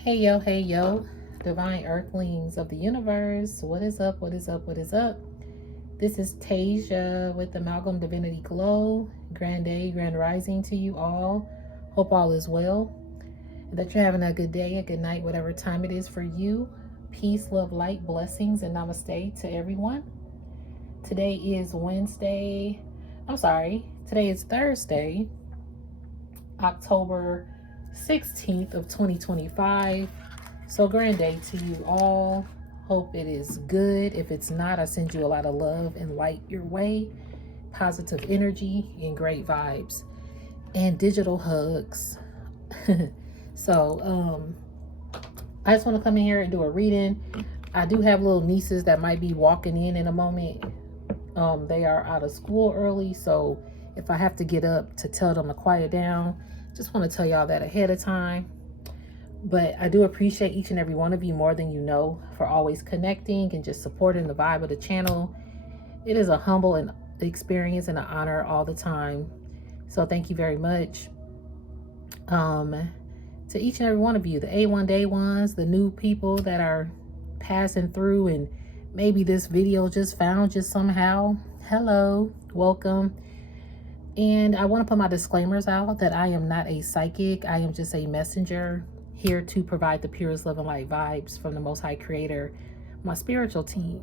Hey yo, divine earthlings of the universe. What is up? What is up? What is up? This is Tasia with Amalgam Divinity Glow. Grand day, grand rising to you all. Hope all is well. That you're having a good day, a good night, whatever time it is for you. Peace, love, light, blessings, and namaste to everyone. Today is Wednesday. Today is Thursday, October 16th of 2025. So grand day to you all. Hope it is good. If it's not, I send you a lot of love and light your way, positive energy and great vibes and digital hugs. so I just want to come in here and do a reading. I do have little nieces that might be walking in a moment. They are out of school early, so if I have to get up to tell them to quiet down, just want to tell y'all that ahead of time. But I do appreciate each and every one of you more than you know for always connecting and just supporting the vibe of the channel. It is a humble and experience and an honor all the time. So thank you very much. To each and every one of you, the A1 day ones, the new people that are passing through and maybe this video just found you somehow. Hello, welcome. And I want to put my disclaimers out that I am not a psychic. I am just a messenger here to provide the purest love and light vibes from the Most High Creator, my spiritual team,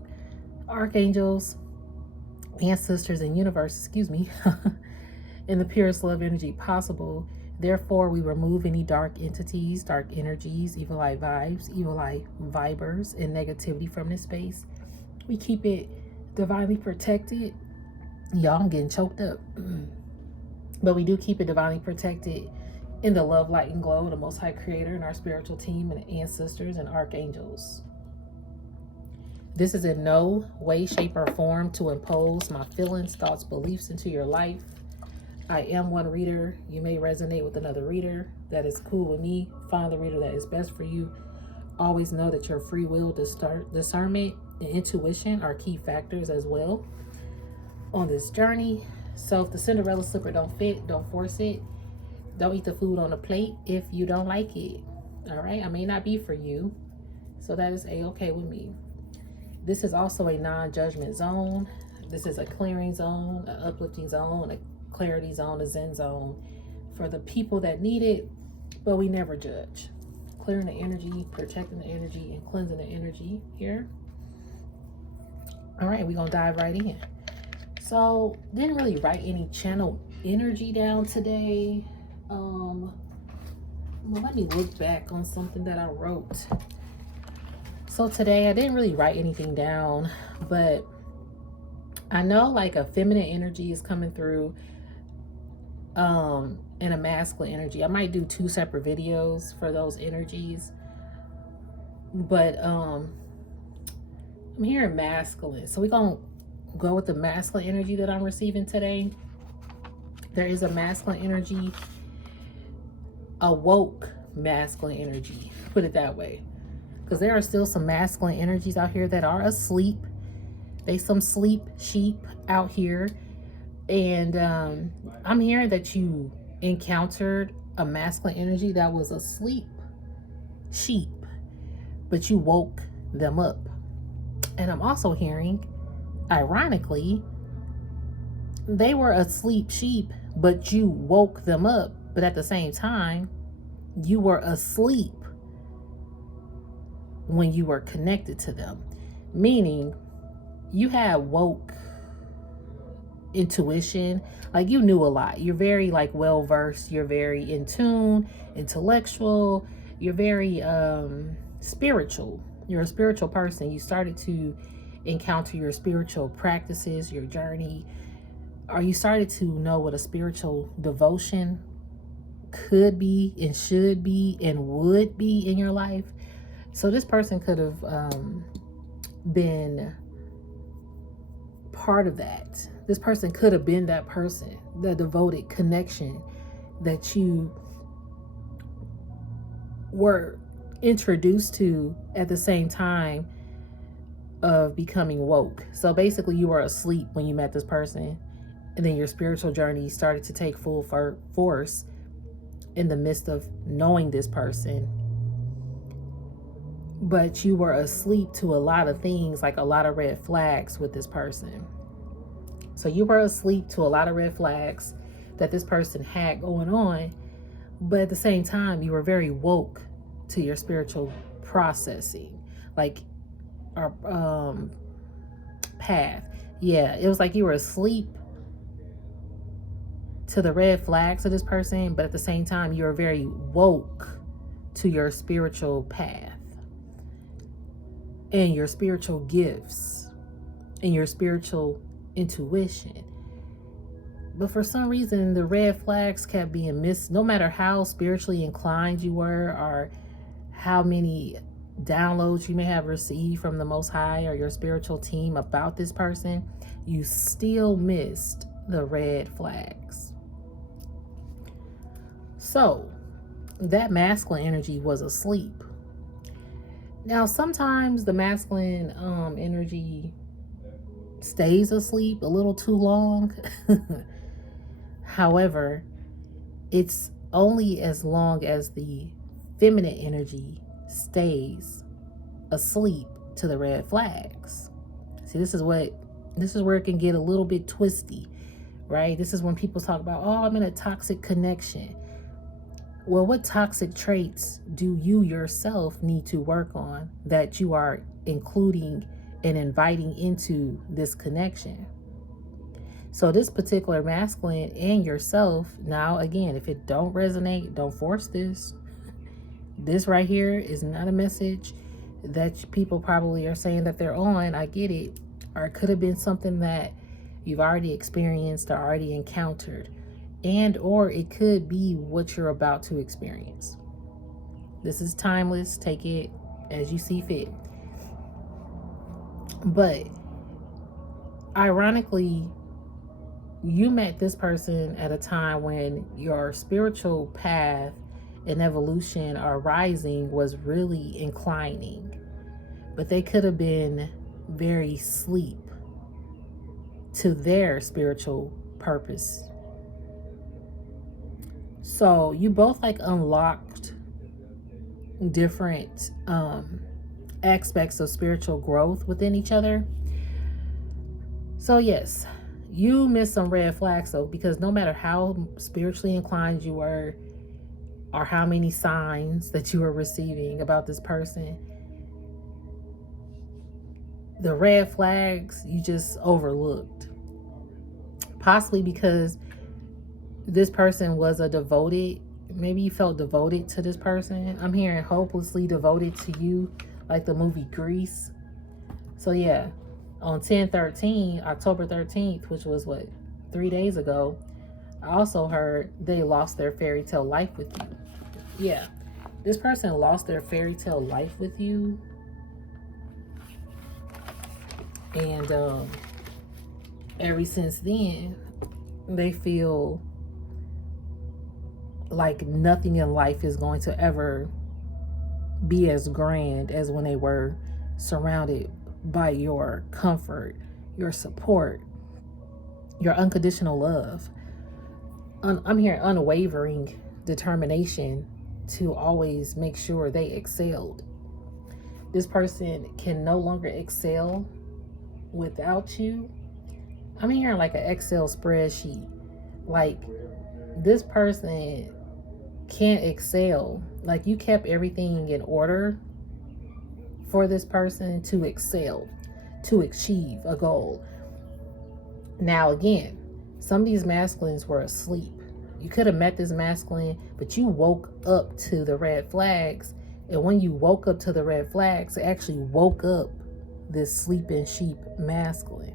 archangels, ancestors, and universe, in the purest love energy possible. Therefore, we remove any dark entities, dark energies, evil eye vibes, evil eye vibers, and negativity from this space. We keep it divinely protected. Y'all, I'm getting choked up. But we do keep it divinely protected in the love, light, and glow of the Most High Creator and our spiritual team and ancestors and archangels. This is in no way, shape, or form to impose my feelings, thoughts, beliefs into your life. I am one reader. You may resonate with another reader. That is cool with me. Find the reader that is best for you. Always know that your free will, discernment, and intuition are key factors as well on this journey. So if the Cinderella slipper don't fit, don't force it. Don't eat the food on the plate if you don't like it. All right, I may not be for you, so that is a-okay with me. This is also a non-judgment zone. This is a clearing zone, an uplifting zone, a clarity zone, a zen zone for the people that need it, but we never judge. Clearing the energy, protecting the energy, and cleansing the energy here. All right, we're gonna dive right in. So didn't really write any channel energy down today. Well, let me look back on something that I wrote. So today I didn't really write anything down, but I know like a feminine energy is coming through and a masculine energy. I might do two separate videos for those energies, but I'm hearing masculine, so we're gonna go with the masculine energy that I'm receiving today. There is a masculine energy, awoke masculine energy, put it that way, because there are still some masculine energies out here that are asleep. They some sleep sheep out here, and I'm hearing that you encountered a masculine energy that was asleep sheep, but you woke them up. And I'm also hearing, ironically, they were asleep sheep, but you woke them up. But at the same time, you were asleep when you were connected to them. Meaning, you had woke intuition. Like, you knew a lot. You're very, like, well-versed. You're very in tune, intellectual. You're very spiritual. You're a spiritual person. You started to encounter your spiritual practices, your journey, or you started to know what a spiritual devotion could be and should be and would be in your life. So this person could have been part of that. This person could have been that person, the devoted connection that you were introduced to at the same time of becoming woke. So basically you were asleep when you met this person, and then your spiritual journey started to take full force in the midst of knowing this person. but you were asleep to a lot of things, like a lot of red flags with this person. So you were asleep to a lot of red flags that this person had going on, but at the same time, you were very woke to your spiritual processing, like our path. Yeah, it was like you were asleep to the red flags of this person, but at the same time, you were very woke to your spiritual path and your spiritual gifts and your spiritual intuition. But for some reason, the red flags kept being missed, no matter how spiritually inclined you were or how many downloads you may have received from the Most High or your spiritual team about this person, you still missed the red flags. So that masculine energy was asleep. Now, sometimes the masculine energy stays asleep a little too long. However, it's only as long as the feminine energy stays asleep to the red flags. See, this is where it can get a little bit twisty, right? This is when people talk about, oh, I'm in a toxic connection. Well, what toxic traits do you yourself need to work on that you are including and inviting into this connection? So this particular masculine and yourself, now again, if it don't resonate, don't force this. This right here is not a message that people probably are saying that they're on. I get it. Or it could have been something that you've already experienced or already encountered. And or it could be what you're about to experience. This is timeless. Take it as you see fit. But ironically, you met this person at a time when your spiritual path and evolution or rising was really inclining. But they could have been very asleep to their spiritual purpose. So you both like unlocked different aspects of spiritual growth within each other. So yes, you missed some red flags though, because no matter how spiritually inclined you were or how many signs that you were receiving about this person, the red flags you just overlooked. Possibly because this person was a devoted, maybe you felt devoted to this person. I'm hearing hopelessly devoted to you, like the movie Grease. So yeah, on October 13th, which was 3 days ago, I also heard they lost their fairy tale life with you. Yeah, this person lost their fairy tale life with you. And ever since then, they feel like nothing in life is going to ever be as grand as when they were surrounded by your comfort, your support, your unconditional love. I'm hearing unwavering determination to always make sure they excelled. This person can no longer excel without you. I'm hearing like an Excel spreadsheet. Like this person can't excel. Like you kept everything in order for this person to excel, to achieve a goal. Now again, some of these masculines were asleep. You could have met this masculine, but you woke up to the red flags. And when you woke up to the red flags, it actually woke up this sleeping sheep masculine.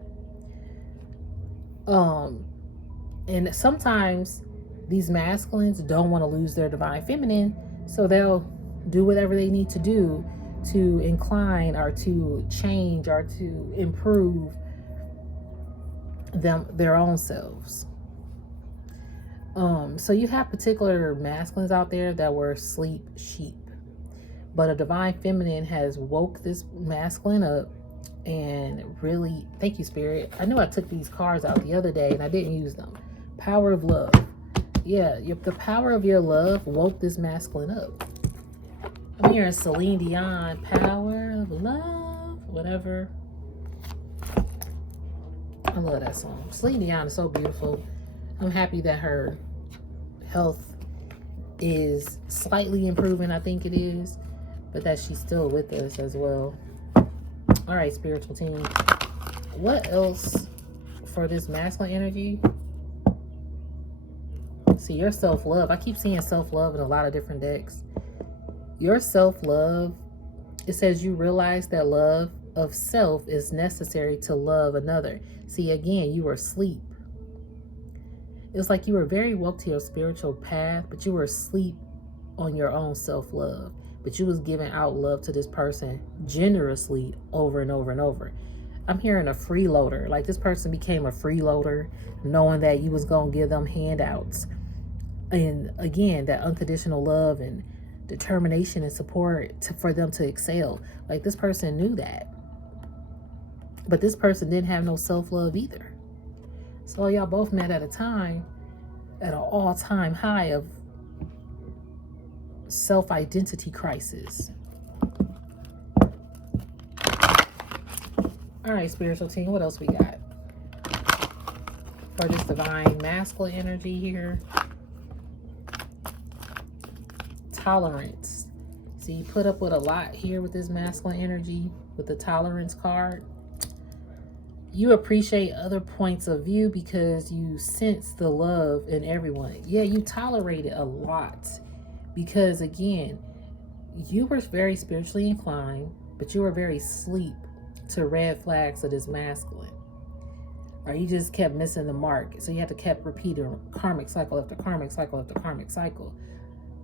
And sometimes these masculines don't want to lose their divine feminine, so they'll do whatever they need to do to incline or to change or to improve their own selves. So you have particular masculines out there that were sleep sheep, but a divine feminine has woke this masculine up and really, thank you, Spirit. I knew I took these cards out the other day and I didn't use them. Power of love. Yeah, the power of your love woke this masculine up. I'm hearing Celine Dion, Power of Love, whatever. I love that song. Celine Dion is so beautiful. I'm happy that her health is slightly improving. I think it is, but that she's still with us as well. All right, spiritual team. What else for this masculine energy? See, your self-love. I keep seeing self-love in a lot of different decks. Your self-love, it says you realize that love of self is necessary to love another. See, again, you were asleep. It's like you were very woke to your spiritual path, but you were asleep on your own self-love. But you was giving out love to this person generously over and over and over. I'm hearing a freeloader. Like this person became a freeloader, knowing that you was going to give them handouts. And again, that unconditional love and determination and support for them to excel. Like this person knew that. But this person didn't have no self-love either. So y'all both met at a time, at an all-time high of self-identity crisis. All right, spiritual team, what else we got? For this divine masculine energy here. Tolerance. So you put up with a lot here with this masculine energy, with the tolerance card. You appreciate other points of view because you sense the love in everyone. Yeah, you tolerate it a lot because, again, you were very spiritually inclined, but you were very asleep to red flags of this masculine. Or you just kept missing the mark. So you had to keep repeating karmic cycle after karmic cycle after karmic cycle.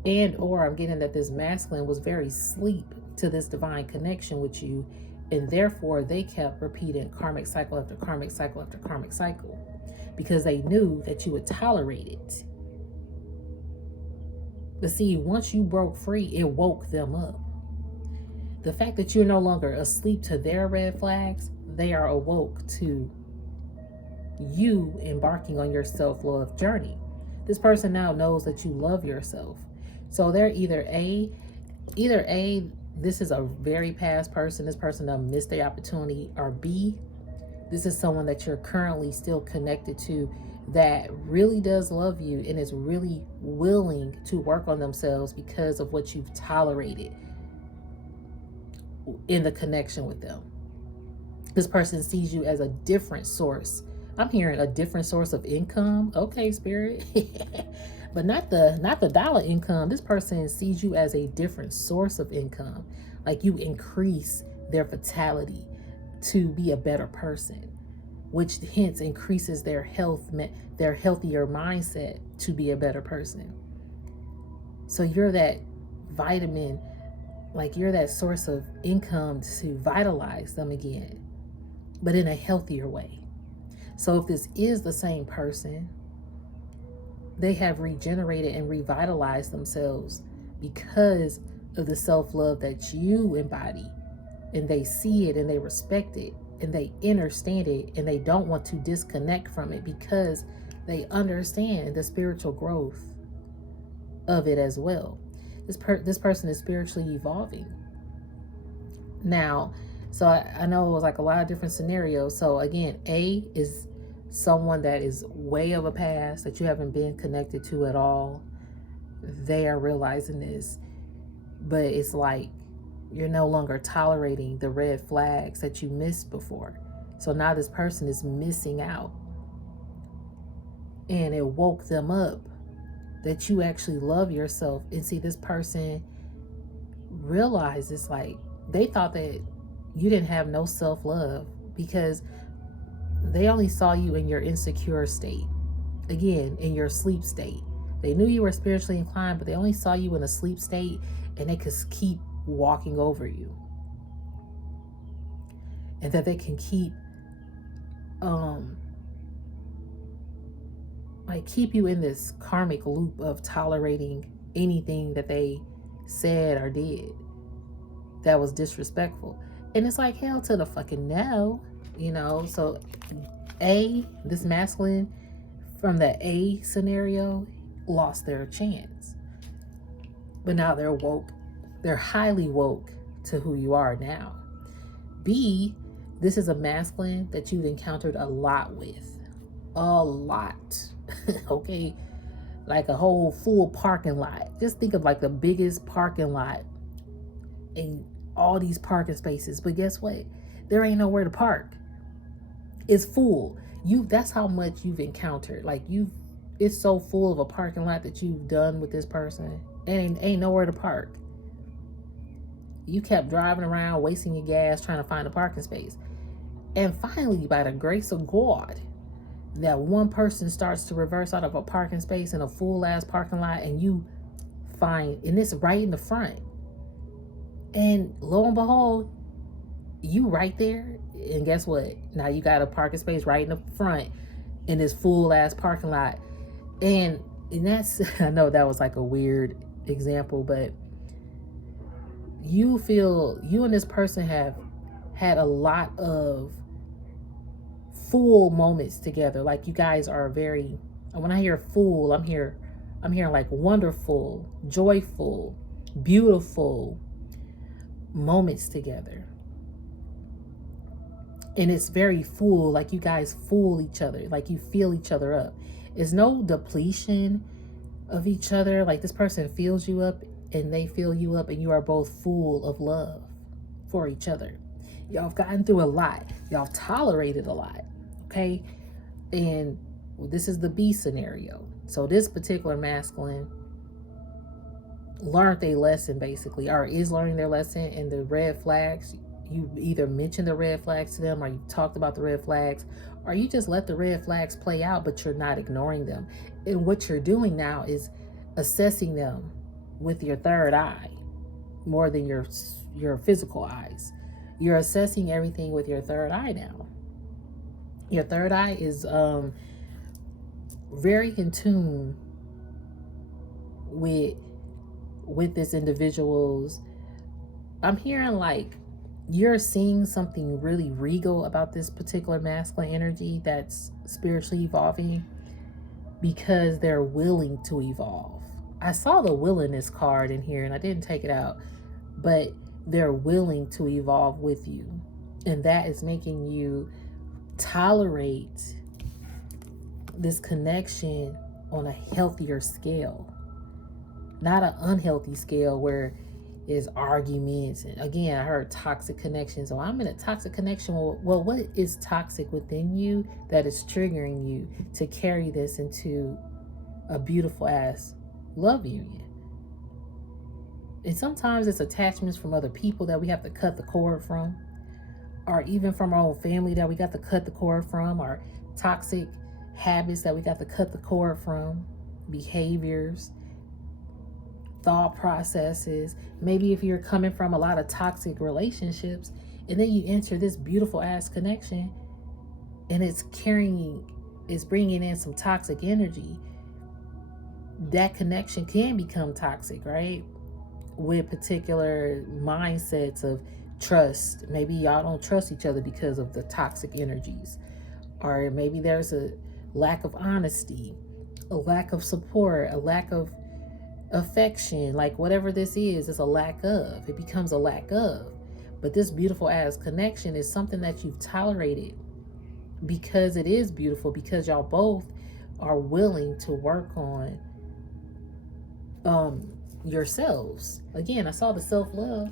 And or I'm getting that this masculine was very asleep to this divine connection with you. And therefore, they kept repeating karmic cycle after karmic cycle after karmic cycle because they knew that you would tolerate it. But see, once you broke free, it woke them up. The fact that you're no longer asleep to their red flags, they are awoke to you embarking on your self-love journey. This person now knows that you love yourself. So they're either A, this is a very past person. This person done missed their opportunity. Or B, this is someone that you're currently still connected to that really does love you and is really willing to work on themselves because of what you've tolerated in the connection with them. This person sees you as a different source. I'm hearing a different source of income. Okay, spirit. But not the dollar income. This person sees you as a different source of income. Like you increase their vitality to be a better person, which hence increases their health, their healthier mindset to be a better person. So you're that vitamin, like you're that source of income to vitalize them again, but in a healthier way. So if this is the same person, they have regenerated and revitalized themselves because of the self-love that you embody. And they see it and they respect it and they understand it and they don't want to disconnect from it because they understand the spiritual growth of it as well. This person is spiritually evolving. Now, so I know it was like a lot of different scenarios. So again, A is someone that is way of a past that you haven't been connected to at all. They are realizing this, but it's like you're no longer tolerating the red flags that you missed before. So now this person is missing out, and it woke them up that you actually love yourself. And see, this person realizes, like, they thought that you didn't have no self-love because they only saw you in your insecure state. Again, in your sleep state. They knew you were spiritually inclined, but they only saw you in a sleep state, and they could keep walking over you. And that they can keep keep you in this karmic loop of tolerating anything that they said or did that was disrespectful. And it's like, hell to the fucking no. You know, so this masculine from the A scenario lost their chance. But now they're woke. They're highly woke to who you are now. B, this is a masculine that you've encountered a lot with. A lot. Okay? Like a whole full parking lot. Just think of like the biggest parking lot and all these parking spaces. But guess what? There ain't nowhere to park. It's full. That's how much you've encountered. Like it's so full of a parking lot that you've done with this person. And ain't nowhere to park. You kept driving around, wasting your gas, trying to find a parking space. And finally, by the grace of God, that one person starts to reverse out of a parking space in a full ass parking lot, and you find, and it's right in the front. And lo and behold, you right there. And guess what? Now you got a parking space right in the front in this full ass parking lot. And that's, I know that was like a weird example, but you feel you and this person have had a lot of full moments together. Like you guys are very, when I hear full, I'm hearing like wonderful, joyful, beautiful moments together. And it's very full, like you guys fool each other, like you fill each other up. It's no depletion of each other. Like this person fills you up and they fill you up, and you are both full of love for each other. Y'all have gotten through a lot. Y'all have tolerated a lot. Okay. And this is the B scenario. So this particular masculine learned a lesson, basically, or is learning their lesson. And the red flags, you either mentioned the red flags to them, or you talked about the red flags, or you just let the red flags play out, but you're not ignoring them. And what you're doing now is assessing them with your third eye more than your physical eyes. You're assessing everything with your third eye now. Your third eye is very in tune with this individual's. I'm hearing like you're seeing something really regal about this particular masculine energy that's spiritually evolving, because they're willing to evolve. I saw the willingness card in here and I didn't take it out, but they're willing to evolve with you. And that is making you tolerate this connection on a healthier scale, not an unhealthy scale where is arguments. And again, I heard toxic connections. So I'm in a toxic connection. Well, what is toxic within you that is triggering you to carry this into a beautiful ass love union? And sometimes it's attachments from other people that we have to cut the cord from, or even from our own family that we got to cut the cord from, or toxic habits that we got to cut the cord from, behaviors, thought processes. Maybe if you're coming from a lot of toxic relationships and then you enter this beautiful ass connection and it's bringing in some toxic energy, that connection can become toxic, right? With particular mindsets of trust. Maybe y'all don't trust each other because of the toxic energies, or maybe there's a lack of honesty, a lack of support, a lack of affection. Like whatever this is, it's a lack of. It becomes a lack of. But this beautiful ass connection is something that you've tolerated because it is beautiful, because y'all both are willing to work on yourselves. Again, I saw the self-love.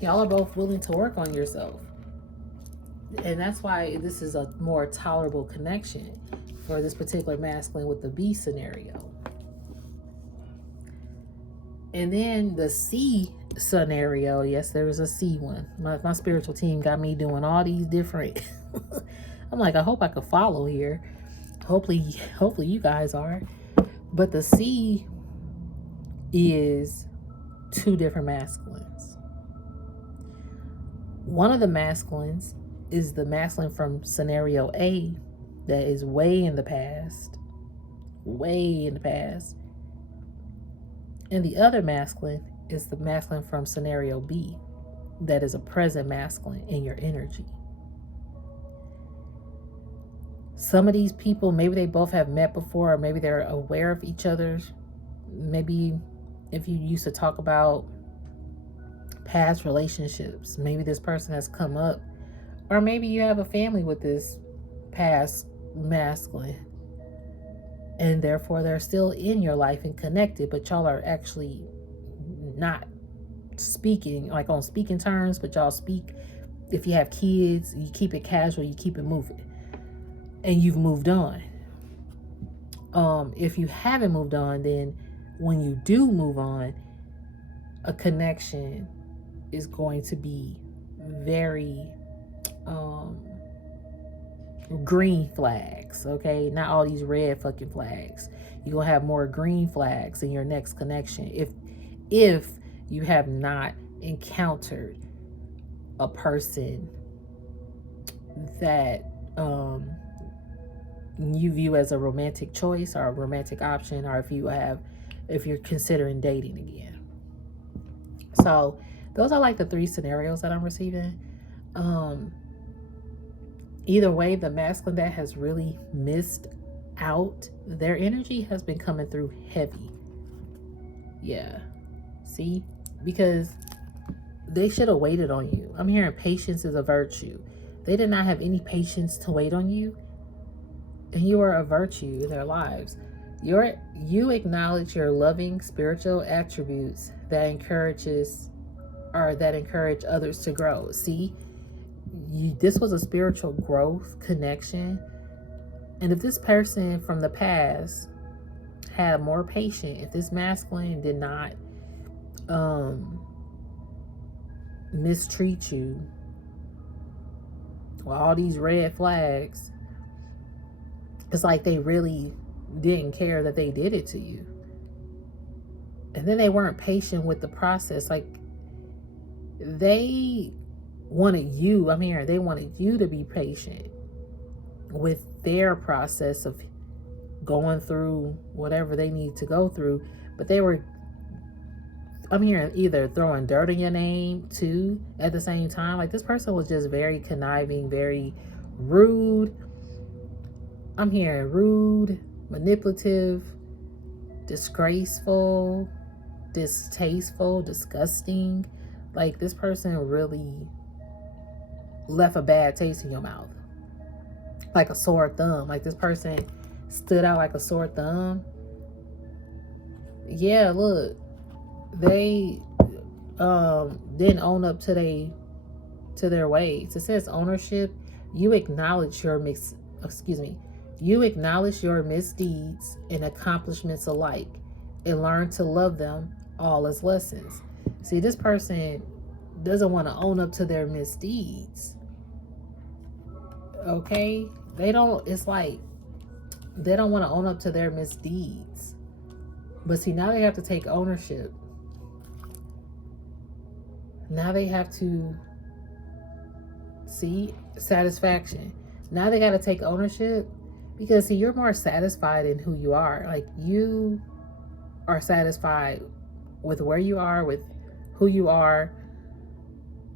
Y'all are both willing to work on yourself. And that's why this is a more tolerable connection for this particular masculine with the B scenario. And then the C scenario, yes, there was a C one. My spiritual team got me doing all these different. I'm like, I hope I could follow here. Hopefully you guys are. But the C is two different masculines. One of the masculines is the masculine from scenario A that is way in the past. And the other masculine is the masculine from scenario B that is a present masculine in your energy. Some of these people, maybe they both have met before, or maybe they're aware of each other. Maybe if you used to talk about past relationships. Maybe this person has come up, or maybe you have a family with this past masculine, and therefore they're still in your life and connected, but y'all are actually not speaking like on speaking terms, but y'all speak. If you have kids, you keep it casual, you keep it moving, and you've moved on. If you haven't moved on, then when you do move on, a connection is going to be very green flags, okay? Not all these red fucking flags. You're gonna have more green flags in your next connection if you have not encountered a person that you view as a romantic choice or a romantic option, or if you're considering dating again. So those are like the 3 scenarios that I'm receiving. Either way, the masculine that has really missed out, their energy has been coming through heavy. Yeah. See? Because they should have waited on you. I'm hearing patience is a virtue. They did not have any patience to wait on you. And you are a virtue in their lives. You acknowledge your loving spiritual attributes that encourage others to grow. See? This was a spiritual growth connection. And if this person from the past had more patience, if this masculine did not mistreat you with all these red flags, it's like they really didn't care that they did it to you. And then they weren't patient with the process. Like they wanted you to be patient with their process of going through whatever they need to go through. But I'm hearing either throwing dirt in your name too at the same time. Like this person was just very conniving, very rude. I'm hearing rude, manipulative, disgraceful, distasteful, disgusting. Like this person really left a bad taste in your mouth. Like a sore thumb. Like this person stood out like a sore thumb. Yeah, look. They didn't own up to their ways. It says ownership. You acknowledge your misdeeds and accomplishments alike and learn to love them all as lessons. See, this person doesn't want to own up to their misdeeds. Okay? They don't want to own up to their misdeeds. But see, now they have to take ownership. Now they have to see satisfaction. Now they got to take ownership because see, you're more satisfied in who you are. Like you are satisfied with where you are, with who you are.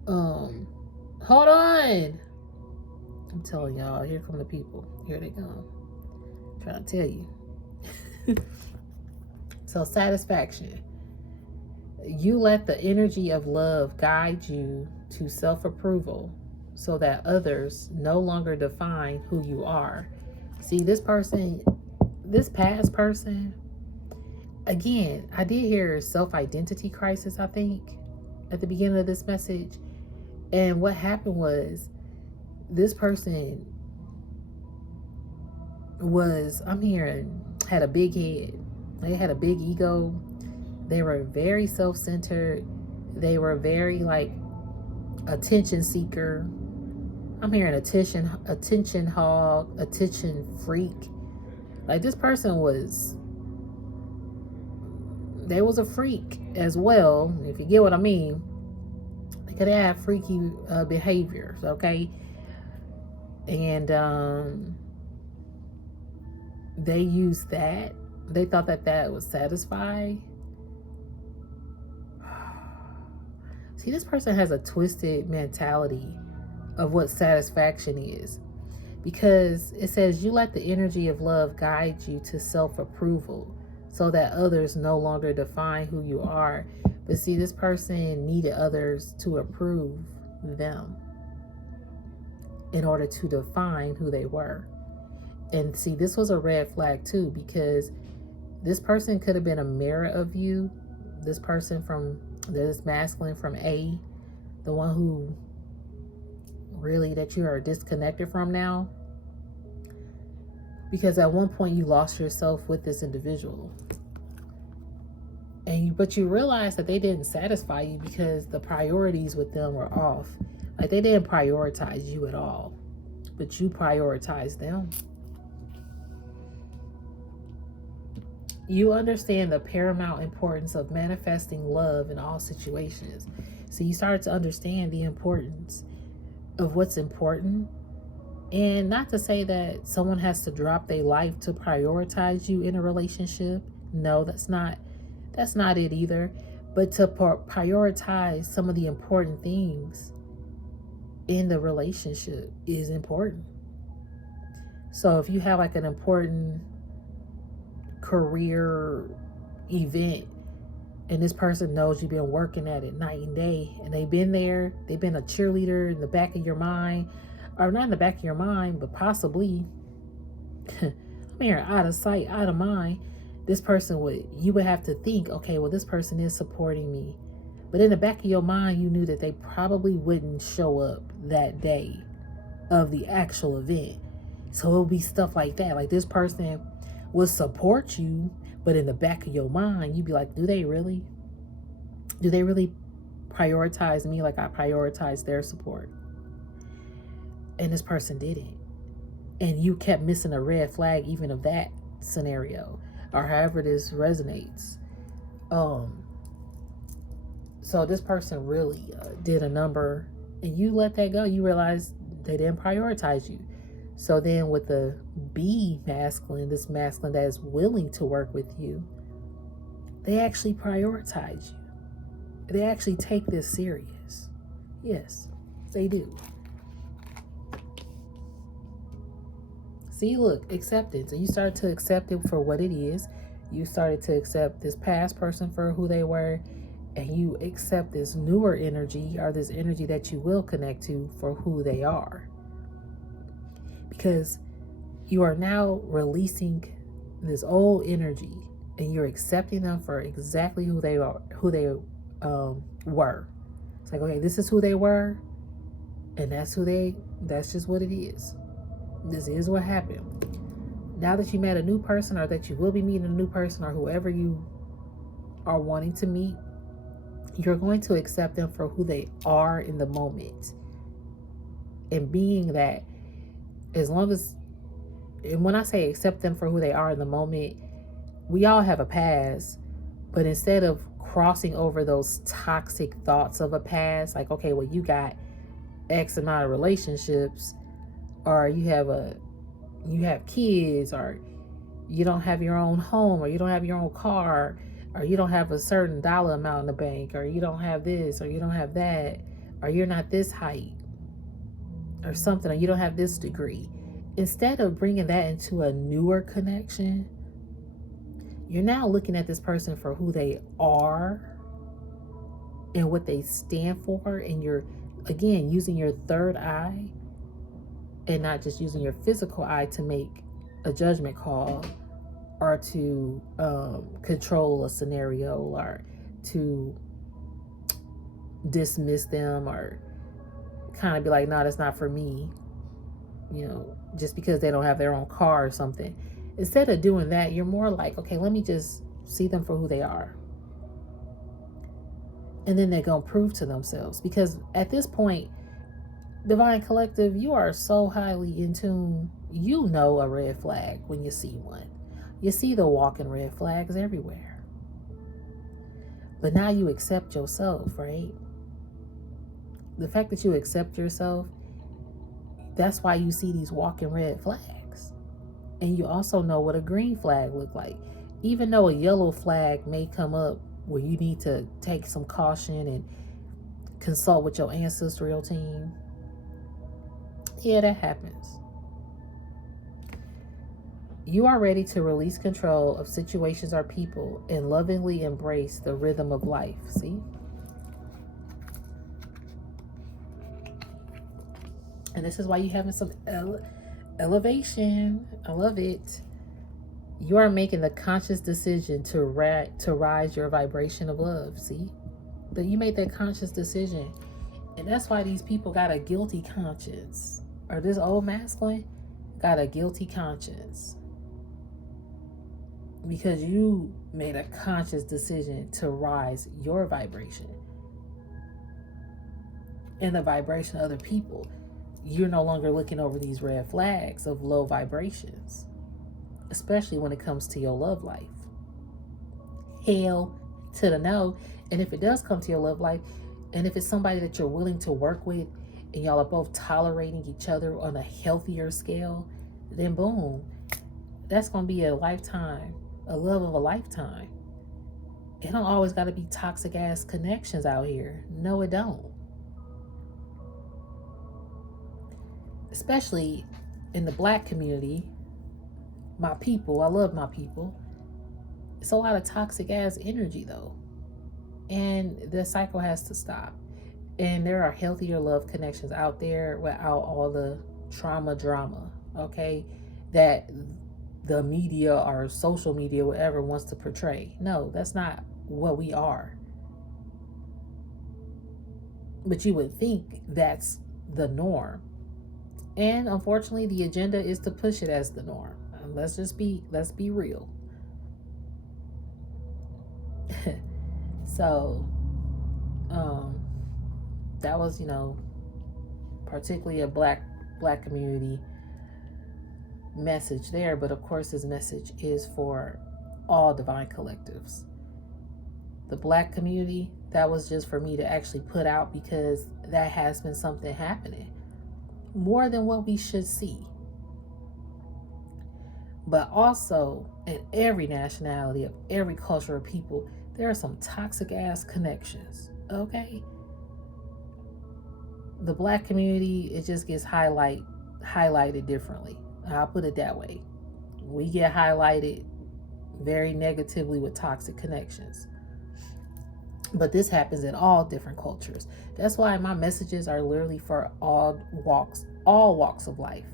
Hold on. I'm telling y'all, here come the people. Here they come. I'm trying to tell you. So satisfaction. You let the energy of love guide you to self-approval so that others no longer define who you are. See, this past person, again, I did hear self-identity crisis, I think, at the beginning of this message. And what happened was this person had a big head. They had a big ego. They were very self-centered. They were very attention seeker. I'm hearing attention hog, attention freak. Like this person was a freak as well, if you get what I mean. They could have freaky behaviors, okay? And they used that. They thought that was satisfying. See, this person has a twisted mentality of what satisfaction is. Because it says you let the energy of love guide you to self-approval so that others no longer define who you are. But see, this person needed others to approve them in order to define who they were. And see, this was a red flag too, because this person could have been a mirror of you. This person from this masculine from A, the one who really that you are disconnected from now. Because at one point you lost yourself with this individual. But you realize that they didn't satisfy you because the priorities with them were off. Like they didn't prioritize you at all, but you prioritized them. You understand the paramount importance of manifesting love in all situations. So you started to understand the importance of what's important. And not to say that someone has to drop their life to prioritize you in a relationship. No, that's not it either. But to prioritize some of the important things in the relationship is important. So if you have like an important career event and this person knows you've been working at it night and day, and they've been there, they've been a cheerleader in the back of your mind, or not in the back of your mind, but possibly I mean, out of sight, out of mind. This person you would have to think, okay, well, this person is supporting me. But in the back of your mind, you knew that they probably wouldn't show up that day of the actual event. So it'll be stuff like that. Like this person will support you, but in the back of your mind, you'd be like, do they really prioritize me like I prioritize their support? And this person didn't. And you kept missing a red flag even of that scenario, or however this resonates. So this person really did a number, and you let that go. You realize they didn't prioritize you. So then with the B masculine, this masculine that is willing to work with you, they actually prioritize you. They actually take this serious. Yes, they do. See, look, acceptance. And you start to accept it for what it is. You started to accept this past person for who they were. And you accept this newer energy, or this energy that you will connect to, for who they are. Because you are now releasing this old energy and you're accepting them for exactly who they are, were. It's like, okay, this is who they were, and that's just what it is. This is what happened. Now that you met a new person, or that you will be meeting a new person, or whoever you are wanting to meet, you're going to accept them for who they are in the moment. And being that, as long as, and when I say accept them for who they are in the moment, we all have a past, but instead of crossing over those toxic thoughts of a past, like, okay, well, you got X amount of relationships, or you have kids, or you don't have your own home, or you don't have your own car, or you don't have a certain dollar amount in the bank, or you don't have this, or you don't have that, or you're not this height, or something, or you don't have this degree. Instead of bringing that into a newer connection, you're now looking at this person for who they are and what they stand for, and you're, again, using your third eye and not just using your physical eye to make a judgment call, or to control a scenario, or to dismiss them, or kind of be like, no, that's not for me, just because they don't have their own car or something. Instead of doing that, you're more like, okay, let me just see them for who they are. And then they're going to prove to themselves. Because at this point, Divine Collective, you are so highly in tune. You know a red flag when you see one. You see the walking red flags everywhere. But now you accept yourself, right? The fact that you accept yourself, that's why you see these walking red flags. And you also know what a green flag look like. Even though a yellow flag may come up where you need to take some caution and consult with your ancestral team. Yeah, that happens. You are ready to release control of situations or people and lovingly embrace the rhythm of life. See? And this is why you're having some elevation. I love it. You are making the conscious decision to rise your vibration of love. See? That you made that conscious decision. And that's why these people got a guilty conscience. Or this old masculine got a guilty conscience. Because you made a conscious decision to rise your vibration. And the vibration of other people. You're no longer looking over these red flags of low vibrations. Especially when it comes to your love life. Hell to the no. And if it does come to your love life, and if it's somebody that you're willing to work with, and y'all are both tolerating each other on a healthier scale, then boom, that's going to be a lifetime, a love of a lifetime. It don't always got to be toxic ass connections out here. No, it don't. Especially in the Black community, my people, I love my people. It's a lot of toxic ass energy though. And the cycle has to stop. And there are healthier love connections out there without all the trauma drama, okay, that the media or social media, whatever, wants to portray. No, that's not what we are. But you would think that's the norm. And unfortunately, the agenda is to push it as the norm. Let's be real. So, that was, particularly a black community message there. But of course, this message is for all divine collectives. The Black community, that was just for me to actually put out because that has been something happening more than what we should see. But also, in every nationality of every culture of people, there are some toxic ass connections, okay? The Black community, it just gets highlighted differently. I'll put it that way. We get highlighted very negatively with toxic connections. But this happens in all different cultures. That's why my messages are literally for all walks of life.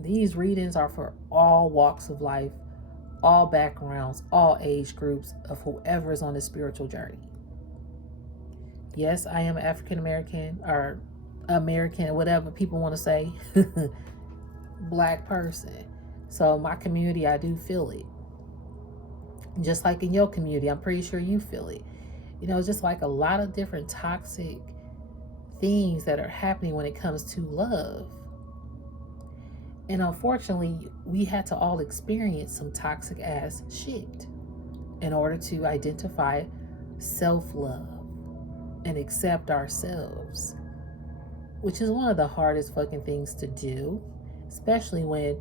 These readings are for all walks of life, all backgrounds, all age groups of whoever is on the spiritual journey. Yes, I am African American or American, whatever people want to say, Black person. So my community, I do feel it. Just like in your community, I'm pretty sure you feel it. Just like a lot of different toxic things that are happening when it comes to love. And unfortunately, we had to all experience some toxic ass shit in order to identify self-love and accept ourselves, which is one of the hardest fucking things to do, especially when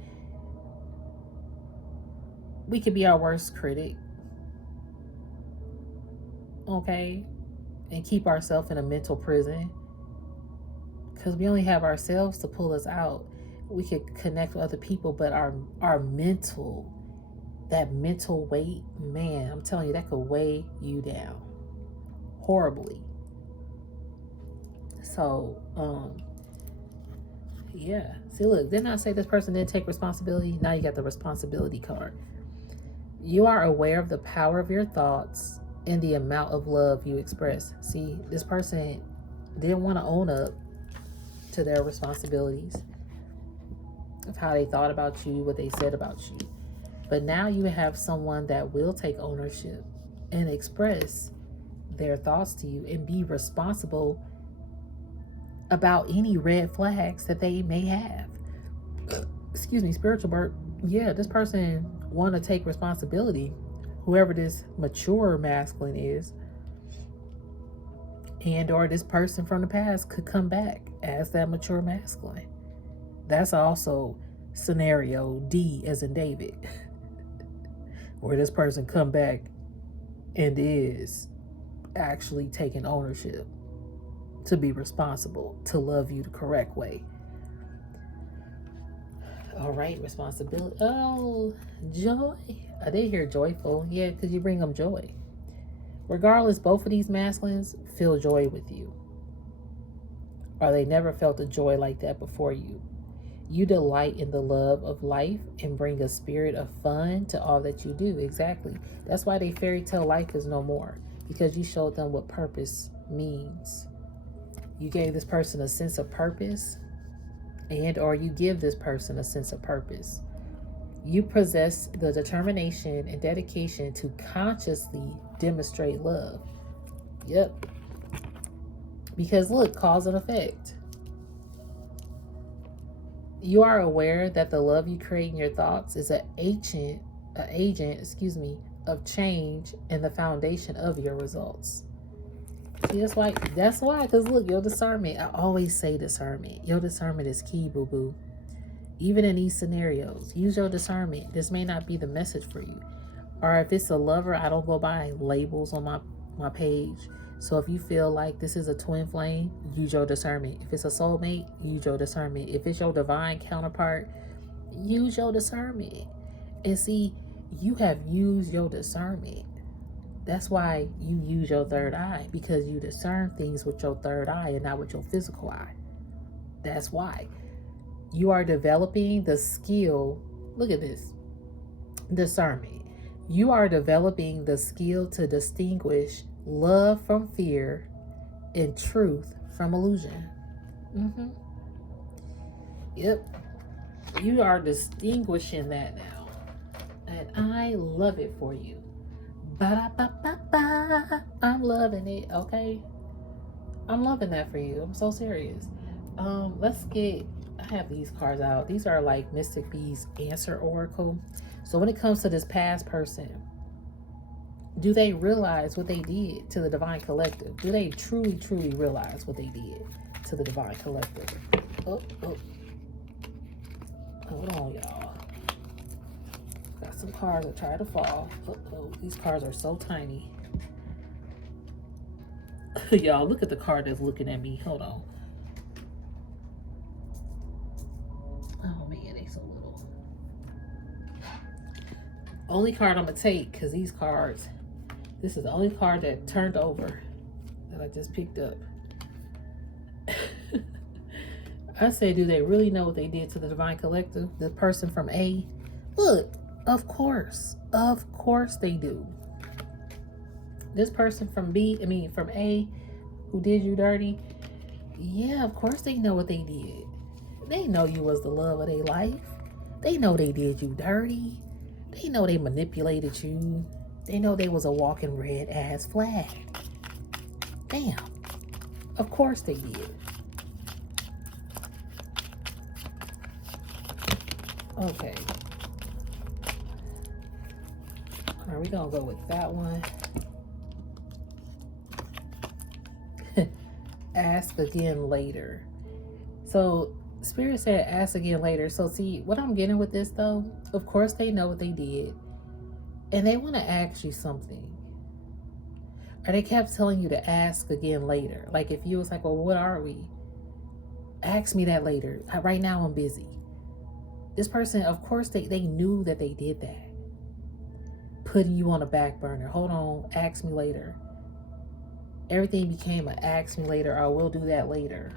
we could be our worst critic, okay, and keep ourselves in a mental prison because we only have ourselves to pull us out. We could connect with other people, but our mental, that mental weight, man, I'm telling you, that could weigh you down horribly. So, yeah. See, look, didn't I say this person didn't take responsibility? Now you got the responsibility card. You are aware of the power of your thoughts and the amount of love you express. See, this person didn't want to own up to their responsibilities of how they thought about you, what they said about you. But now you have someone that will take ownership and express their thoughts to you and be responsible about any red flags that they may have. Excuse me, spiritual bird. Yeah, this person want to take responsibility, whoever this mature masculine is, and or this person from the past could come back as that mature masculine. That's also scenario D as in David, where this person come back and is actually taking ownership to be responsible, to love you the correct way. All right, responsibility. Oh, joy. I did hear joyful. Yeah, because you bring them joy. Regardless, both of these masculines feel joy with you. Or they never felt a joy like that before you. You delight in the love of life and bring a spirit of fun to all that you do. Exactly. That's why they fairy tale life is no more. Because you showed them what purpose means. You gave this person a sense of purpose, and or you give this person a sense of purpose. You possess the determination and dedication to consciously demonstrate love. Yep. Because look, cause and effect. You are aware that the love you create in your thoughts is an agent, of change and the foundation of your results. See, that's why, because look, your discernment, I always say discernment. Your discernment is key, boo-boo. Even in these scenarios, use your discernment. This may not be the message for you. Or if it's a lover, I don't go by labels on my page. So if you feel like this is a twin flame, use your discernment. If it's a soulmate, use your discernment. If it's your divine counterpart, use your discernment. And see, you have used your discernment. That's why you use your third eye, because you discern things with your third eye and not with your physical eye. That's why. You are developing the skill. Look at this. Discernment. You are developing the skill to distinguish love from fear and truth from illusion. Yep. You are distinguishing that now. And I love it for you. Ba-da-ba-ba-ba. I'm loving it, okay? I'm loving that for you. I'm so serious. Let's get, I have these cards out. These are like Mystic B's Answer Oracle. So when it comes to this past person, do they realize what they did to the Divine Collective? Do they truly, truly realize what they did to the Divine Collective? Hold on, y'all. Got some cards that try to fall. These cards are so tiny. Y'all, look at the card that's looking at me. Hold on. Oh man, they so little. Only card I'm gonna take, because these cards, this is the only card that turned over that I just picked up. I say, do they really know what they did to the Divine Collective? The person from A? Look, of course they do. This person from from A, who did you dirty, yeah, of course they know what they did. They know you was the love of their life. They know they did you dirty. They know they manipulated you. They know they was a walking red ass flag. Damn. Of course they did. Okay. Are we gonna go with that one? Ask again later. So Spirit said ask again later. So see, what I'm getting with this though, of course they know what they did. And they want to ask you something. Or they kept telling you to ask again later. Like if you was like, well, what are we? Ask me that later. Right now I'm busy. This person, of course, they knew that they did that. Putting you on a back burner. Hold on, ask me later. Everything became an ask me later, or we'll do that later.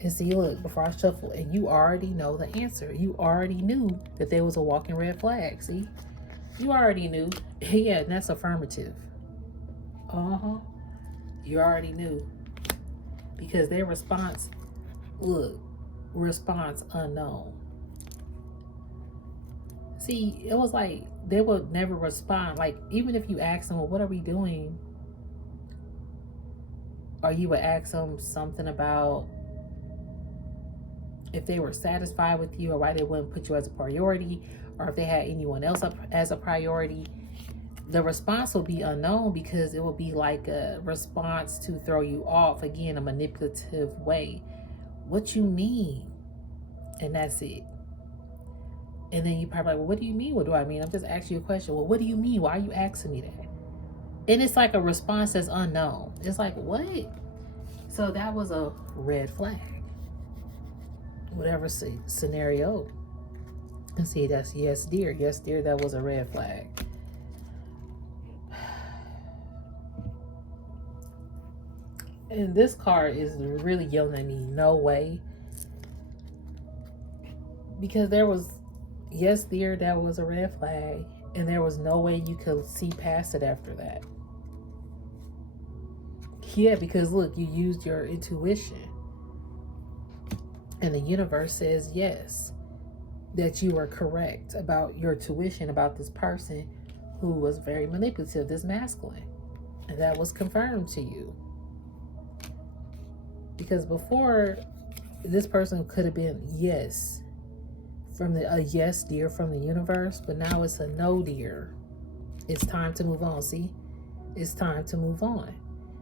And see, look, before I shuffle, and you already know the answer. You already knew that there was a walking red flag, see? You already knew. Yeah, and that's affirmative. You already knew. Because their response, look, response unknown. See, it was like they would never respond. Like, even if you ask them, well, what are we doing? Or you would ask them something about if they were satisfied with you or why they wouldn't put you as a priority, or if they had anyone else up as a priority. The response will be unknown because it will be like a response to throw you off. Again, a manipulative way. What you mean? And that's it. And then you probably like, well, what do you mean? What do I mean? I'm just asking you a question. Well, what do you mean? Why are you asking me that? And it's like a response that's unknown. It's like, what? So that was a red flag. Whatever scenario. And see, that's yes, dear. Yes, dear, that was a red flag. And this card is really yelling at me, no way. Because there was, yes, dear, that was a red flag. And there was no way you could see past it after that. Yeah, because look, you used your intuition. And the universe says yes, that you were correct about your tuition about this person who was very manipulative, this masculine. And that was confirmed to you. Because before, this person could have been yes, from a yes, dear, from the universe, but now it's a no, dear. It's time to move on. See, it's time to move on.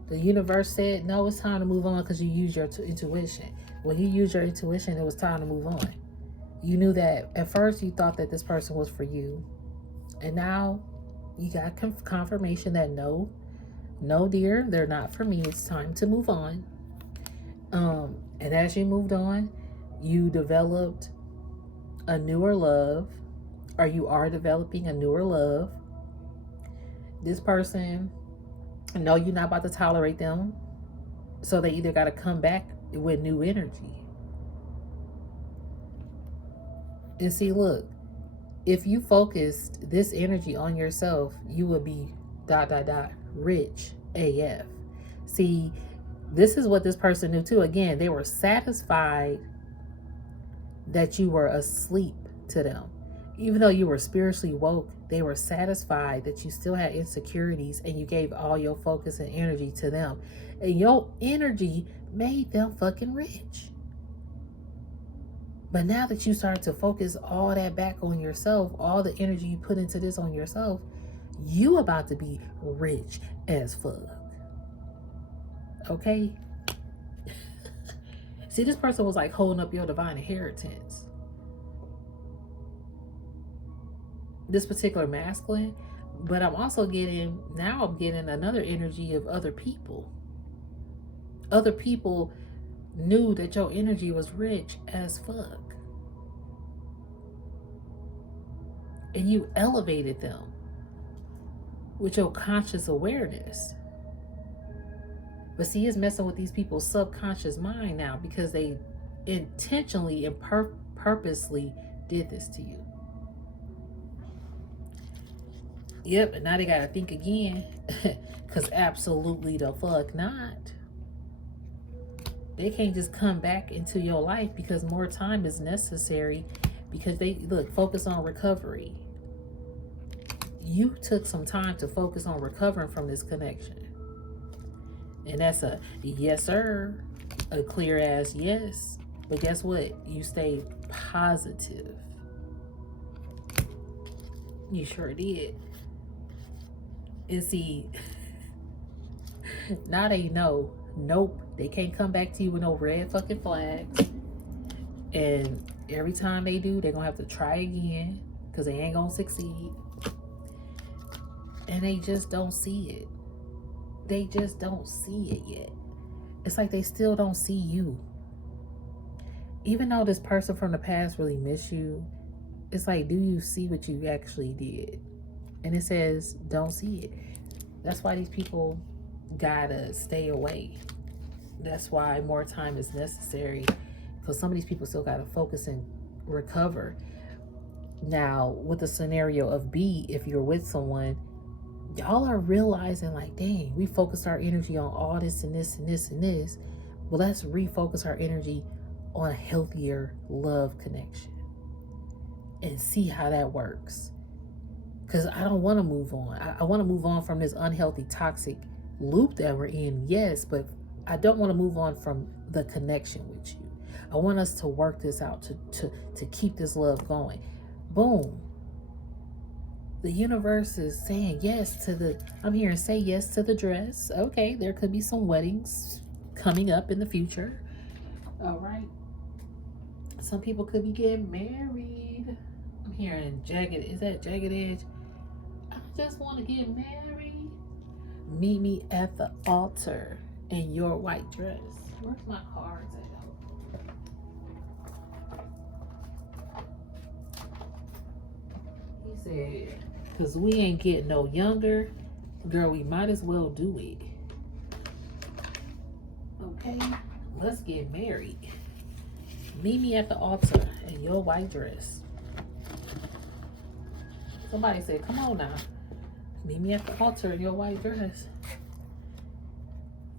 The universe said, no, it's time to move on because you used your intuition. When you used your intuition, it was time to move on. You knew that at first you thought that this person was for you. And now you got confirmation that no, dear, they're not for me. It's time to move on. And as you moved on, you developed a newer love, or you are developing a newer love. This person, no, you're not about to tolerate them. So they either got to come back with new energy. And see, look, if you focused this energy on yourself, you would be ... rich AF. See, this is what this person knew too. Again, they were satisfied that you were asleep to them. Even though you were spiritually woke, they were satisfied that you still had insecurities and you gave all your focus and energy to them. And your energy made them fucking rich. But now that you start to focus all that back on yourself, all the energy you put into this on yourself, you about to be rich as fuck. Okay? See, this person was like holding up your divine inheritance. This particular masculine, but I'm also getting another energy of other people. Other people knew that your energy was rich as fuck. And you elevated them with your conscious awareness. But see, it's messing with these people's subconscious mind now because they intentionally and purposely did this to you. Yep, and now they gotta think again. Because absolutely the fuck not. They can't just come back into your life because more time is necessary. Because they, look, focus on recovery. You took some time to focus on recovering from this connection. And that's a yes, sir. A clear ass yes. But guess what? You stayed positive. You sure did. And see, now they know. Nope. They can't come back to you with no red fucking flags. And every time they do, they're going to have to try again. Because they ain't going to succeed. And they just don't see it. They just don't see it yet. It's like they still don't see you. Even though this person from the past really miss you, it's like, do you see what you actually did? And it says, don't see it. That's why these people gotta stay away. That's why more time is necessary. Because some of these people still gotta focus and recover. Now, with the scenario of B, if you're with someone, y'all are realizing like, dang, we focused our energy on all this and this and this and this. Well, let's refocus our energy on a healthier love connection and see how that works. Because I don't want to move on. I want to move on from this unhealthy, toxic loop that we're in, yes, but I don't want to move on from the connection with you. I want us to work this out to keep this love going. Boom. The universe is saying yes to the, I'm hearing say yes to the dress. Okay, there could be some weddings coming up in the future. All right. Some people could be getting married. I'm hearing jagged, is that jagged edge? I just want to get married. Meet me at the altar. in your white dress. Where's my cards at? He said, because we ain't getting no younger. Girl, we might as well do it. Okay, let's get married. Meet me at the altar in your white dress. Somebody said, come on now. Meet me at the altar in your white dress.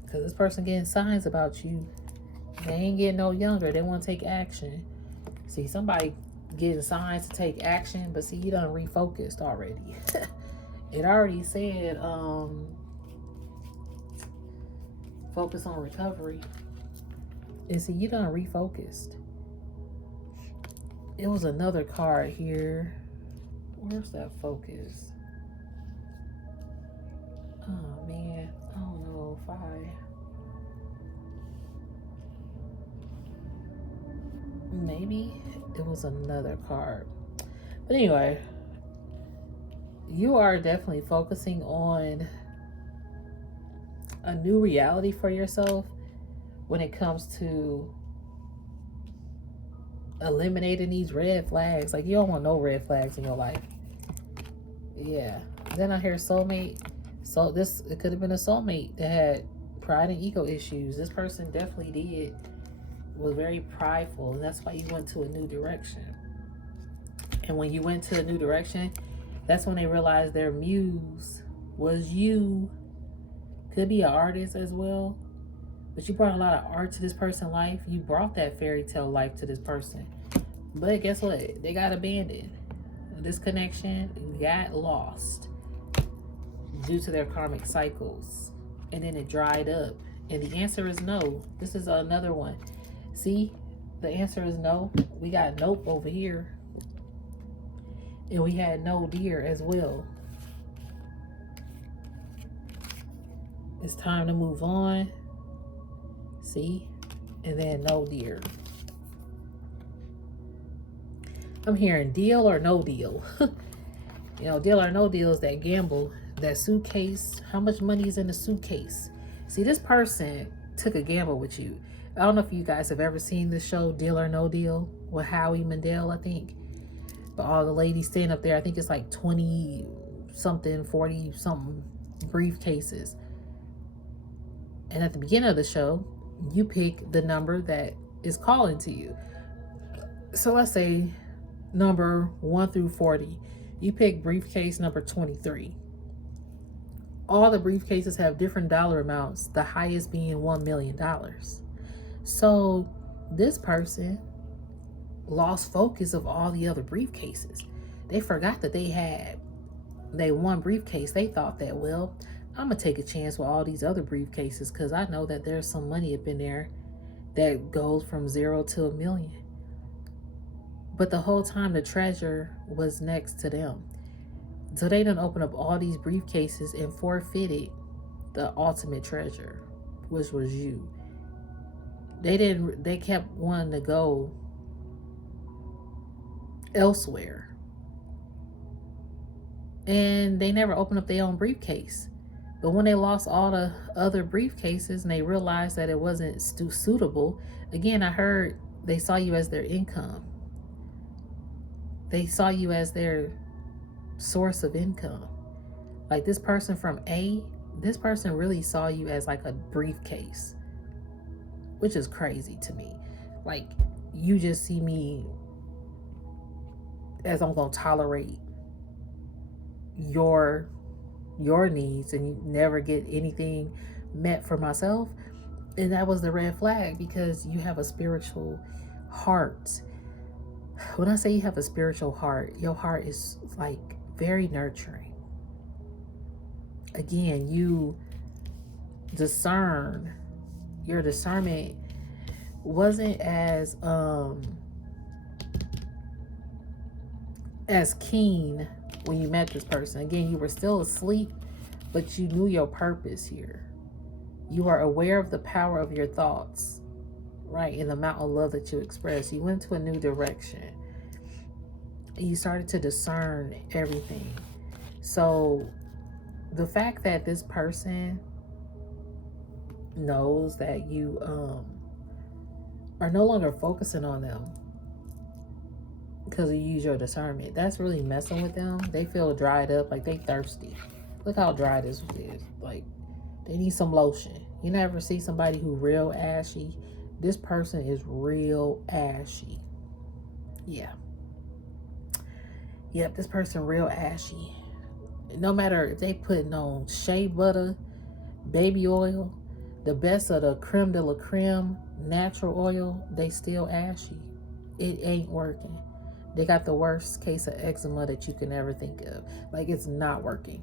Because this person getting signs about you. They ain't getting no younger. They want to take action. See, somebody getting signs to take action, but see, you done refocused already. It already said, focus on recovery. And see, you done refocused. It was another card here. Where's that focus? Oh man, I don't know if maybe it was another card. But anyway, you are definitely focusing on a new reality for yourself when it comes to eliminating these red flags. Like, you don't want no red flags in your life. Yeah. Then I hear soulmate. So it could have been a soulmate that had pride and ego issues. This person definitely did. Was very prideful, and that's why you went to a new direction. And when you went to a new direction, that's when they realized their muse was you. Could be an artist as well, but you brought a lot of art to this person's life. You brought that fairy tale life to this person, but guess what? They got abandoned. This connection got lost due to their karmic cycles, and then it dried up. And the answer is no. This is another one. See, the answer is no. We got nope over here. And we had no dear as well. It's time to move on. See? And then no dear. I'm hearing deal or no deal. You know, deal or no deal is that gamble. That suitcase. How much money is in the suitcase? See, this person took a gamble with you. I don't know if you guys have ever seen this show, Deal or No Deal, with Howie Mandel, I think. But all the ladies stand up there, I think it's like 20 something, 40 something briefcases. And at the beginning of the show, you pick the number that is calling to you. So let's say number 1 through 40. You pick briefcase number 23. All the briefcases have different dollar amounts, the highest being $1 million. So this person lost focus of all the other briefcases. They forgot that they one briefcase. They thought that, well, I'm going to take a chance with all these other briefcases because I know that there's some money up in there that goes from 0 to $1 million. But the whole time the treasure was next to them. So they didn't open up all these briefcases and forfeited the ultimate treasure, which was you. They kept wanting to go elsewhere. And they never opened up their own briefcase. But when they lost all the other briefcases and they realized that it wasn't suitable, again, I heard they saw you as their income. They saw you as their source of income. Like this person from A, this person really saw you as like a briefcase, which is crazy to me. Like, you just see me as I'm going to tolerate your needs and you never get anything met for myself. And that was the red flag, because you have a spiritual heart. When I say you have a spiritual heart, your heart is like very nurturing. Again, you discern. Your discernment wasn't as keen when you met this person. Again, you were still asleep, but you knew your purpose here. You are aware of the power of your thoughts, right? In the amount of love that you express. You went to a new direction. And you started to discern everything. So the fact that this person knows that you are no longer focusing on them because you use your discernment. That's really messing with them. They feel dried up, like they thirsty. Look how dry this is. Like they need some lotion. You never see somebody who real ashy. This person is real ashy. Yeah. Yep, this person real ashy. No matter if they putting on shea butter, baby oil, the best of the creme de la creme natural oil, they still ashy. It ain't working. They got the worst case of eczema that you can ever think of. Like, it's not working.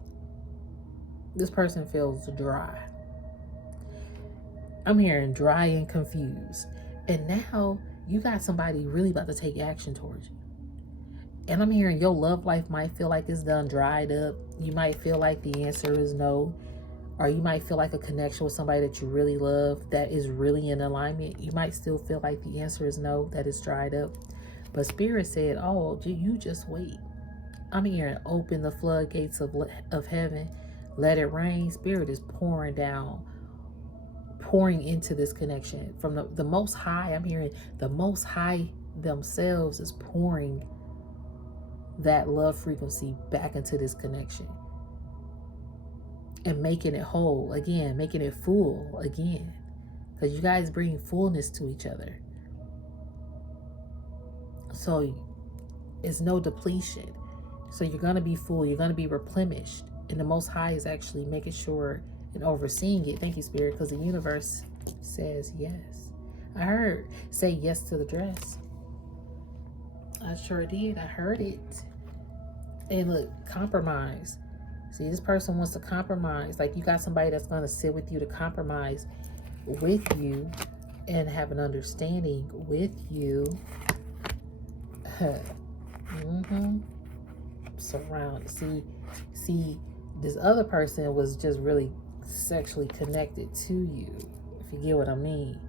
This person feels dry. I'm hearing dry and confused. And now you got somebody really about to take action towards you. And I'm hearing your love life might feel like it's done dried up. You might feel like the answer is no. Or you might feel like a connection with somebody that you really love that is really in alignment. You might still feel like the answer is no, that it's dried up. But Spirit said, oh, you just wait. I'm hearing open the floodgates of heaven. Let it rain. Spirit is pouring down, pouring into this connection. From the Most High, I'm hearing the Most High themselves is pouring that love frequency back into this connection. And making it whole again, making it full again. Because you guys bring fullness to each other. So it's no depletion. So you're going to be full. You're going to be replenished. And the Most High is actually making sure and overseeing it. Thank you, Spirit, because the universe says yes. I heard say yes to the dress. I sure did. I heard it. And look, compromise. See, this person wants to compromise. Like, you got somebody that's going to sit with you to compromise with you and have an understanding with you. Surround. See, this other person was just really sexually connected to you, if you get what I mean.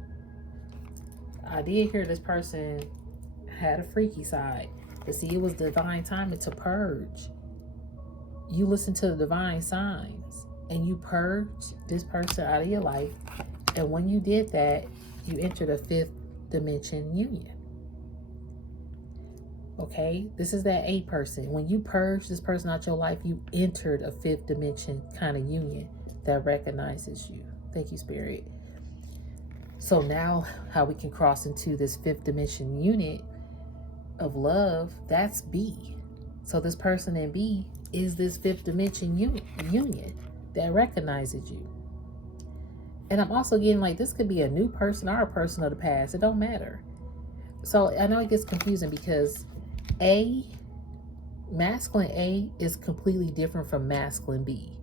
I did hear this person had a freaky side, but see, it was divine timing to purge. You listen to the divine signs and you purge this person out of your life. And when you did that, you entered a fifth dimension union. Okay, this is that 8 person. When you purge this person out your life, you entered a fifth dimension kind of union that recognizes you. Thank you, Spirit. So now how we can cross into this fifth dimension unit of love, that's B. So this person in B is this fifth dimension union that recognizes you. And I'm also getting like, this could be a new person or a person of the past. It don't matter. So I know it gets confusing because masculine A is completely different from masculine B.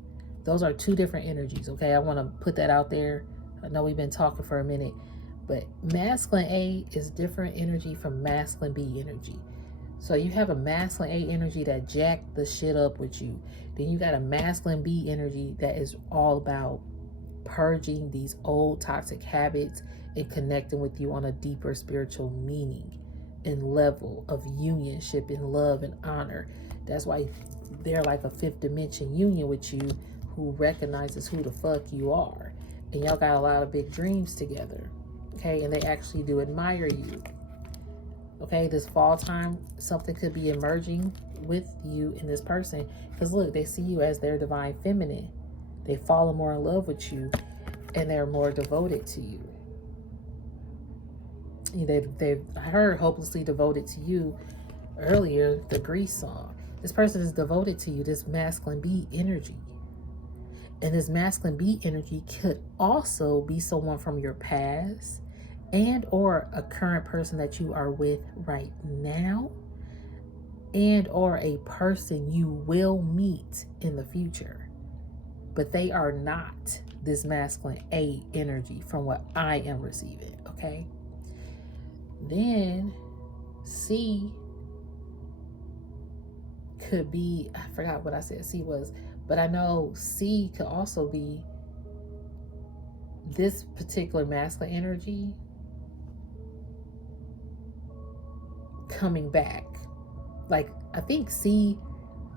Those are 2 different energies, okay? I want to put that out there. I know we've been talking for a minute, but masculine A is different energy from masculine B energy. So you have a masculine A energy that jacked the shit up with you. Then you got a masculine B energy that is all about purging these old toxic habits and connecting with you on a deeper spiritual meaning and level of unionship and love and honor. That's why they're like a fifth dimension union with you who recognizes who the fuck you are. And y'all got a lot of big dreams together. Okay, and they actually do admire you. Okay, this fall time, something could be emerging with you and this person. Because look, they see you as their divine feminine. They fall more in love with you and they're more devoted to you. They've heard hopelessly devoted to you earlier, the Grease song. This person is devoted to you, this masculine B energy. And this masculine B energy could also be someone from your past and or a current person that you are with right now and or a person you will meet in the future. But they are not this masculine A energy from what I am receiving, okay? Then C could be, I forgot what I said C was, but I know C could also be this particular masculine energy coming back. Like, I think C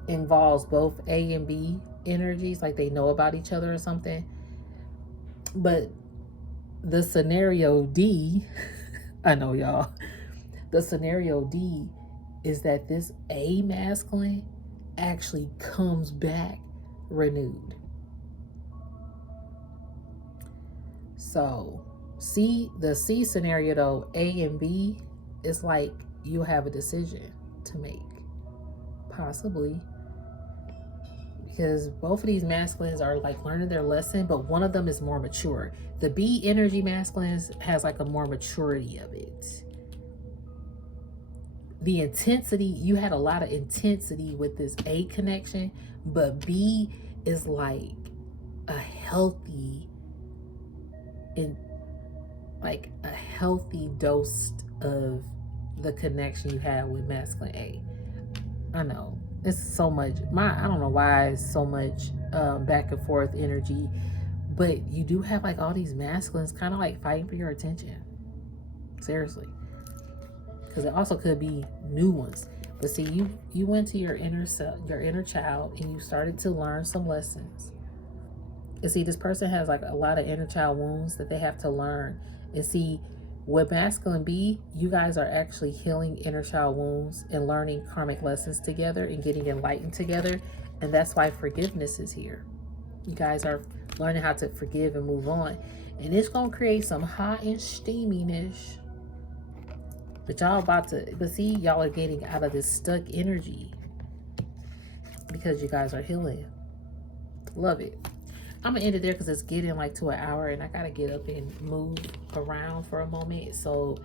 involves both A and B energies, like they know about each other or something. But the scenario D, I know y'all, the scenario D is that this A masculine actually comes back renewed. So the C scenario though, A and B, is like you have a decision to make, possibly, because both of these masculines are like learning their lesson, but one of them is more mature. The B energy masculines has like a more maturity of it. The intensity, you had a lot of intensity with this A connection, but B is like a healthy, like a healthy dose of the connection you have with masculine A. I know it's so much. I don't know why it's so much back and forth energy, but you do have like all these masculines kind of like fighting for your attention. Seriously, because it also could be new ones. But see, you went to your inner self, your inner child, and you started to learn some lessons. And see, this person has like a lot of inner child wounds that they have to learn. And see, with masculine B, you guys are actually healing inner child wounds and learning karmic lessons together and getting enlightened together. And that's why forgiveness is here. You guys are learning how to forgive and move on. And it's going to create some hot and steaminess. But y'all about to, but see, y'all are getting out of this stuck energy because you guys are healing. Love it. I'm gonna end it there because it's getting like to an hour and I gotta get up and move around for a moment. So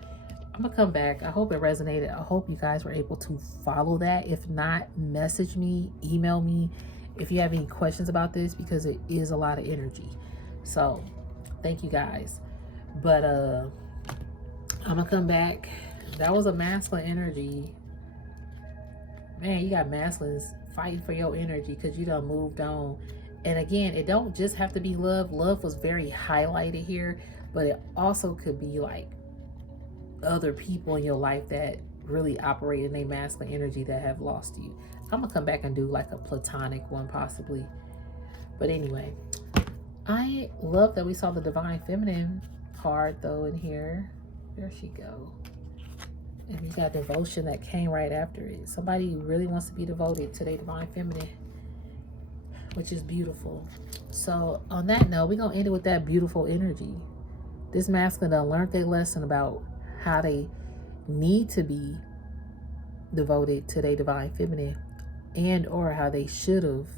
I'm gonna come back. I hope it resonated. I hope you guys were able to follow that. If not, message me, email me if you have any questions about this, because it is a lot of energy. So thank you guys. But I'm gonna come back. That was a masculine energy. Man, you got masculines fighting for your energy because you done moved on. And again, it don't just have to be love. Love was very highlighted here, but it also could be like other people in your life that really operate in a masculine energy that have lost you. I'm gonna come back and do like a platonic one possibly. But anyway, I love that we saw the divine feminine card though in here. There she go. And we got devotion that came right after it. Somebody really wants to be devoted to their divine feminine, which is beautiful. So on that note, we're going to end it with that beautiful energy. This masculine done learned their lesson about how they need to be devoted to their divine feminine, and or how they should have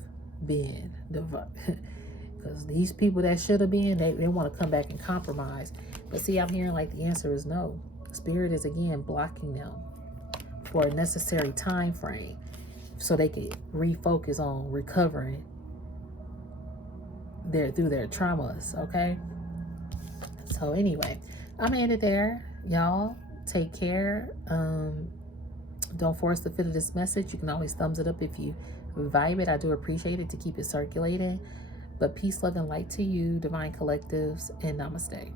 been. Because these people that should have been, they want to come back and compromise. But see, I'm hearing like the answer is no. Spirit is again blocking them for a necessary time frame so they could refocus on recovering through their traumas. Okay, so anyway, I'm gonna end it there. Y'all take care. Don't force the fit of this message. You can always thumbs it up if you vibe it. I do appreciate it to keep it circulating. But peace, love, and light to you, divine collectives, and namaste.